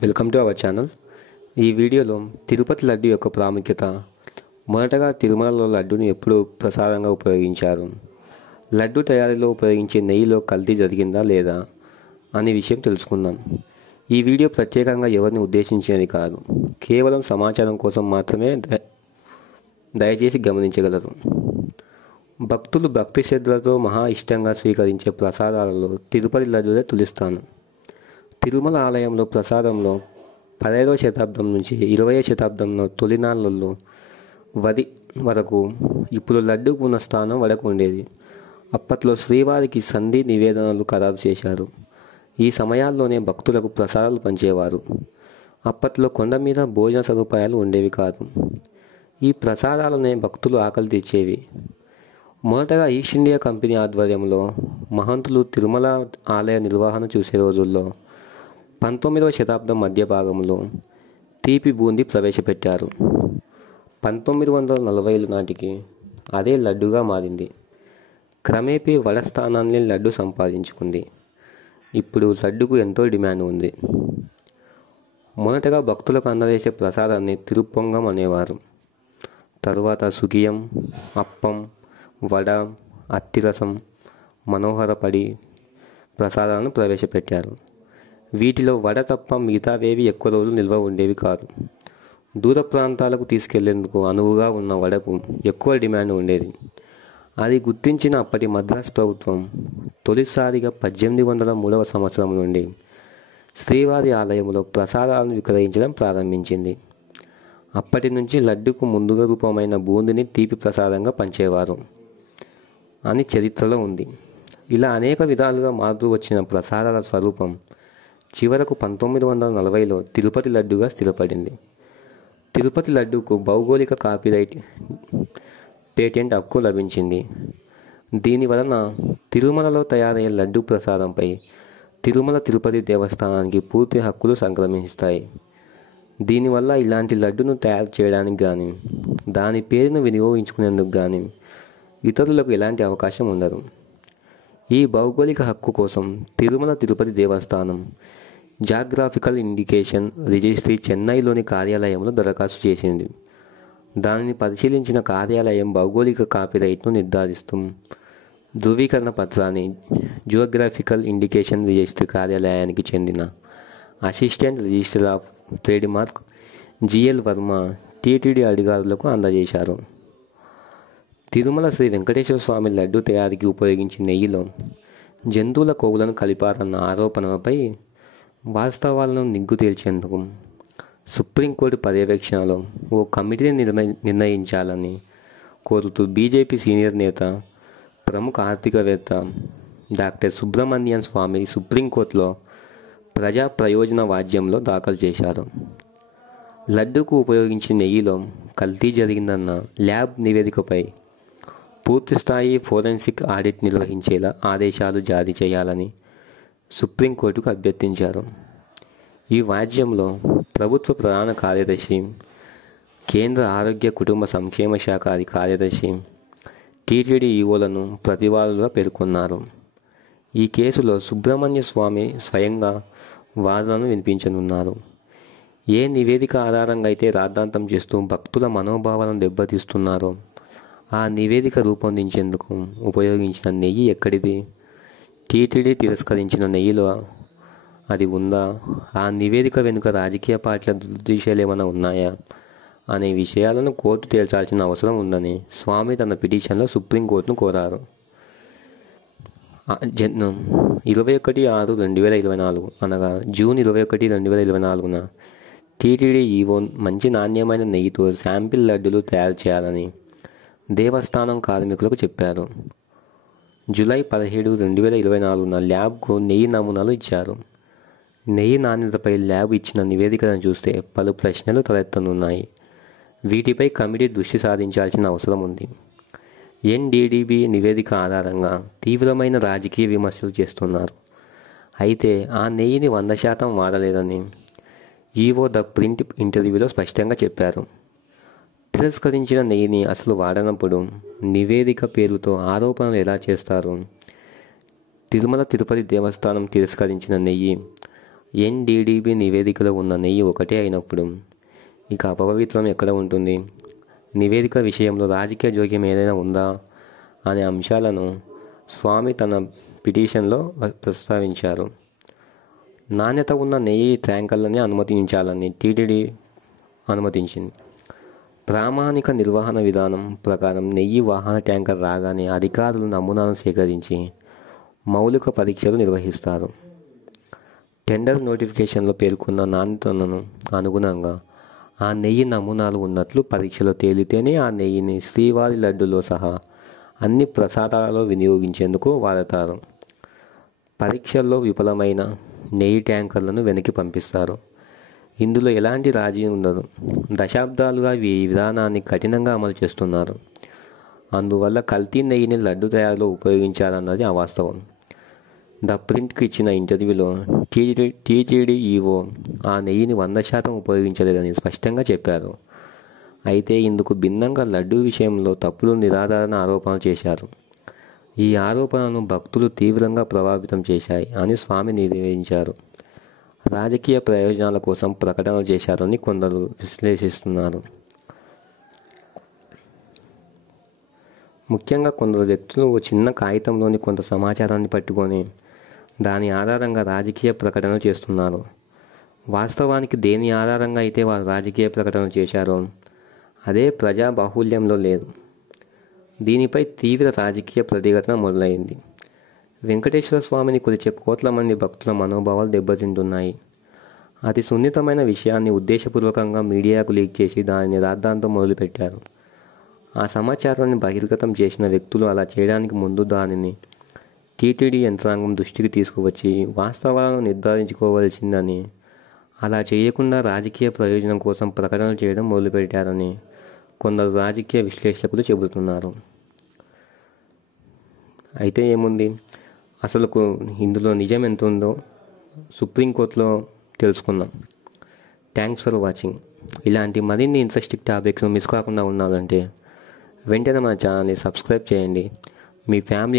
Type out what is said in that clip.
Welcome to our channel. ఈ వీడియోలో తిరుపతి లడ్డు యొక్క ప్రాముఖ్యత, మొదటగా తిరుమలలో లడ్డును ఎప్పుడు ప్రసాదంగా ఉపయోగించారు, లడ్డు తయారీలో ఉపయోగించే నెయ్యిలో కల్తీ జరిగిందా లేదా అనే విషయం తెలుసుకుందాం. ఈ వీడియో ప్రత్యేకంగా ఎవరిని ఉద్దేశించినది కాదు, కేవలం సమాచారం కోసం మాత్రమే. దయచేసి గమనించగలరు. భక్తులు భక్తి శ్రద్ధలతో మహా ఇష్టంగా స్వీకరించే ప్రసాదాలలో తిరుపతి లడ్డుదే తొలిస్తాను. తిరుమల ఆలయంలో ప్రసాదంలో 15వ శతాబ్దం నుంచి 20వ శతాబ్దంలో తొలినాళ్లలో వరకు ఇప్పుడు లడ్డూకు ఉన్న స్థానం వడకు ఉండేది. అప్పట్లో శ్రీవారికి సంధి నివేదనలు ఖరారు చేశారు. ఈ సమయాల్లోనే భక్తులకు ప్రసాదాలు పంచేవారు. అప్పట్లో కొండ మీద భోజన సదుపాయాలు ఉండేవి కాదు. ఈ ప్రసాదాలనే భక్తులు ఆకలి తీర్చేవి. మొదటగా ఈస్ట్ ఇండియా కంపెనీ ఆధ్వర్యంలో మహంతులు తిరుమల ఆలయ నిర్వహణ చూసే రోజుల్లో 19వ శతాబ్దం మధ్య భాగంలో తీపి బూందీ ప్రవేశపెట్టారు. 1940ల నాటికి అదే లడ్డుగా మారింది. క్రమేపీ వడ స్థానాన్ని లడ్డు సంపాదించుకుంది. ఇప్పుడు లడ్డుకు ఎంతో డిమాండ్ ఉంది. మొదటగా భక్తులకు అందజేసే ప్రసాదాన్ని తిరుప్పొంగం అనేవారు. తరువాత సుఖియం, అప్పం, వడ, అత్తిరసం, మనోహరపడి ప్రసాదాలను ప్రవేశపెట్టారు. వీటిలో వడ తప్ప మిగతావేవి ఎక్కువ రోజులు నిల్వ ఉండేవి కాదు. దూర ప్రాంతాలకు తీసుకెళ్లేందుకు అనువుగా ఉన్న వడకు ఎక్కువ డిమాండ్ ఉండేది. అది గుర్తించిన అప్పటి మద్రాసు ప్రభుత్వం తొలిసారిగా 1803వ సంవత్సరం నుండి శ్రీవారి ఆలయంలో ప్రసాదాలను విక్రయించడం ప్రారంభించింది. అప్పటి నుంచి లడ్డుకు ముందుగా రూపమైన బూందిని తీపి ప్రసాదంగా పంచేవారు అని చరిత్రలో ఉంది. ఇలా అనేక విధాలుగా మారుతూ వచ్చిన ప్రసాదాల స్వరూపం చివరకు 1940లో తిరుపతి లడ్డుగా స్థిరపడింది. తిరుపతి లడ్డూకు భౌగోళిక కాపీరైట్ పేటెంట్ హక్కు లభించింది. దీనివలన తిరుమలలో తయారయ్యే లడ్డు ప్రసాదంపై తిరుమల తిరుపతి దేవస్థానానికి పూర్తి హక్కులు సంక్రమిస్తాయి. దీనివల్ల ఇలాంటి లడ్డును తయారు చేయడానికి కానీ, దాని పేరును వినియోగించుకునేందుకు కానీ ఇతరులకు ఎలాంటి అవకాశం ఉండదు. ఈ భౌగోళిక హక్కు కోసం తిరుమల తిరుపతి దేవస్థానం జాగ్రాఫికల్ ఇండికేషన్ రిజిస్ట్రీ చెన్నైలోని కార్యాలయంలో దరఖాస్తు చేసింది. దానిని పరిశీలించిన కార్యాలయం భౌగోళిక కాపీరైట్ను నిర్ధారిస్తూ ధృవీకరణ పత్రాన్ని జియోగ్రాఫికల్ ఇండికేషన్ రిజిస్ట్రీ కార్యాలయానికి చెందిన assistant registrar of trademark GL Varma TTD అధికారులకు అందజేశారు. తిరుమల శ్రీ వెంకటేశ్వర స్వామి లడ్డు తయారీకి ఉపయోగించిన నెయ్యిలో జంతువుల కొవ్వులను కలిపారన్న ఆరోపణలపై వాస్తవాలను నిగ్గు తేల్చేందుకు సుప్రీంకోర్టు పర్యవేక్షణలో ఓ కమిటీని నిర్ణయించాలని కోరుతూ బీజేపీ సీనియర్ నేత, ప్రముఖ ఆర్థికవేత్త డాక్టర్ సుబ్రమణ్యన్ స్వామి సుప్రీంకోర్టులో ప్రజా ప్రయోజన వాద్యంలో దాఖలు చేశారు. లడ్డూకు ఉపయోగించిన నెయ్యిలో కల్తీ జరిగిందన్న ల్యాబ్ నివేదికపై పూర్తిస్థాయి ఫోరెన్సిక్ ఆడిట్ నిర్వహించేలా ఆదేశాలు జారీ చేయాలని సుప్రీంకోర్టుకు అభ్యర్థించారు. ఈ వాద్యంలో ప్రభుత్వ ప్రధాన కార్యదర్శి, కేంద్ర ఆరోగ్య కుటుంబ సంక్షేమ శాఖ కార్యదర్శి, టీటీడీ ఈవోలను ప్రతివాదులుగా పేర్కొన్నారు. ఈ కేసులో సుబ్రమణ్య స్వామి స్వయంగా వాదనను వినిపించనున్నారు. ఏ నివేదిక ఆధారంగా అయితే రాద్ధాంతం చేస్తూ భక్తుల మనోభావాలను దెబ్బతీస్తున్నారో ఆ నివేదిక రూపొందించేందుకు ఉపయోగించిన నెయ్యి ఎక్కడిది? టీటీడీ తిరస్కరించిన నెయ్యిలో అది ఉందా? ఆ నివేదిక వెనుక రాజకీయ పార్టీల దురుద్దేశాలు ఏమైనా ఉన్నాయా అనే విషయాలను కోర్టు తేల్చాల్సిన అవసరం ఉందని స్వామి తన పిటిషన్లో సుప్రీంకోర్టును కోరారు. 21/6/2024 అనగా జూన్ 21, 2024న టీటీడీ ఈవో మంచి నాణ్యమైన నెయ్యితో శాంపిల్ లడ్డులు తయారు చేయాలని దేవస్థానం కార్మికులకు చెప్పారు. జూలై 17, 2024న ల్యాబ్కు నెయ్యి నమూనాలు ఇచ్చారు. నెయ్యి నాణ్యతపై ల్యాబ్ ఇచ్చిన నివేదికను చూస్తే పలు ప్రశ్నలు తలెత్తనున్నాయి. వీటిపై కమిటీ దృష్టి సారించాల్సిన అవసరం ఉంది. ఎన్డీడీబీ నివేదిక ఆధారంగా తీవ్రమైన రాజకీయ విమర్శలు చేస్తున్నారు. అయితే ఆ నెయ్యిని 100% వాడలేదని ఈవో ద ప్రింట్ ఇంటర్వ్యూలో స్పష్టంగా చెప్పారు. తిరస్కరించిన నెయ్యిని అసలు వాడనప్పుడు నివేదిక పేరుతో ఆరోపణలు ఎలా చేస్తారు? తిరుమల తిరుపతి దేవస్థానం తిరస్కరించిన నెయ్యి ఎన్డీడీబీ నివేదికలో ఉన్న నెయ్యి ఒకటే అయినప్పుడు ఇక అపవిత్రం ఎక్కడ ఉంటుంది? నివేదిక విషయంలో రాజకీయ జోక్యం ఏదైనా ఉందా అనే అంశాలను స్వామి తన పిటిషన్లో ప్రస్తావించారు. నాణ్యత ఉన్న నెయ్యి ట్యాంకర్లని అనుమతించాలని టీటీడీ అనుమతించింది. ప్రామాణిక నిర్వహణ విధానం ప్రకారం నెయ్యి వాహన ట్యాంకర్ రాగానే అధికారులు నమూనాలను సేకరించి మౌలిక పరీక్షలు నిర్వహిస్తారు. టెండర్ నోటిఫికేషన్లో పేర్కొన్న నాణ్యతను అనుగుణంగా ఆ నెయ్యి నమూనాలు ఉన్నట్లు పరీక్షలో తేలితేనే ఆ నెయ్యిని శ్రీవారి లడ్డులో సహా అన్ని ప్రసాదాలలో వినియోగించేందుకు వాడతారు. పరీక్షల్లో విఫలమైన నెయ్యి ట్యాంకర్లను వెనక్కి పంపిస్తారు. ఇందులో ఎలాంటి రాజీ ఉండదు. దశాబ్దాలుగా ఈ విధానాన్ని కఠినంగా అమలు చేస్తున్నారు. అందువల్ల కల్తీ నెయ్యిని లడ్డు తయారీలో ఉపయోగించాలన్నది అవాస్తవం. ద ప్రింట్కి ఇచ్చిన ఇంటర్వ్యూలో టీటీడీ ఈవో ఆ నెయ్యిని 100% ఉపయోగించలేదని స్పష్టంగా చెప్పారు. అయితే ఇందుకు భిన్నంగా లడ్డూ విషయంలో తప్పుడు నిరాధారణ ఆరోపణలు చేశారు. ఈ ఆరోపణలను భక్తులు తీవ్రంగా ప్రభావితం చేశాయి అని స్వామి నివేదించారు. రాజకీయ ప్రయోజనాల కోసం ప్రకటనలు చేశారని కొందరు విశ్లేషిస్తున్నారు. ముఖ్యంగా కొందరు వ్యక్తులు ఓ చిన్న కాగితంలోని కొంత సమాచారాన్ని పట్టుకొని దాని ఆధారంగా రాజకీయ ప్రకటనలు చేస్తున్నారు. వాస్తవానికి దేని ఆధారంగా అయితే వారు రాజకీయ ప్రకటనలు చేశారో అదే ప్రజా బాహుళ్యంలో లేదు. దీనిపై తీవ్ర రాజకీయ ప్రతిఘటన మొదలైంది. వెంకటేశ్వర స్వామిని కొలిచే కోట్ల మంది భక్తుల మనోభావాలు దెబ్బతింటున్నాయి. అతి సున్నితమైన విషయాన్ని ఉద్దేశపూర్వకంగా మీడియాకు లీక్ చేసి దానిని రాద్ధాంతం మొదలుపెట్టారు. ఆ సమాచారాన్ని బహిర్గతం చేసిన వ్యక్తులు అలా చేయడానికి ముందు దానిని టీటీడీ యంత్రాంగం దృష్టికి తీసుకువచ్చి వాస్తవాలను నిర్ధారించుకోవాల్సిందని, అలా చేయకుండా రాజకీయ ప్రయోజనం కోసం ప్రకటనలు చేయడం మొదలుపెట్టారని కొందరు రాజకీయ విశ్లేషకులు చెబుతున్నారు. అయితే ఏముంది, అసలు ఇందులో నిజం ఎంత ఉందో సుప్రీంకోర్టులో తెలుసుకుందాం. Thanks for watching. ఇలాంటి మరిన్ని ఇంట్రెస్టింగ్ టాపిక్స్ మిస్ కాకుండా ఉండాలంటే వెంటనే మన ఛానల్ని సబ్స్క్రైబ్ చేయండి. మీ ఫ్యామిలీ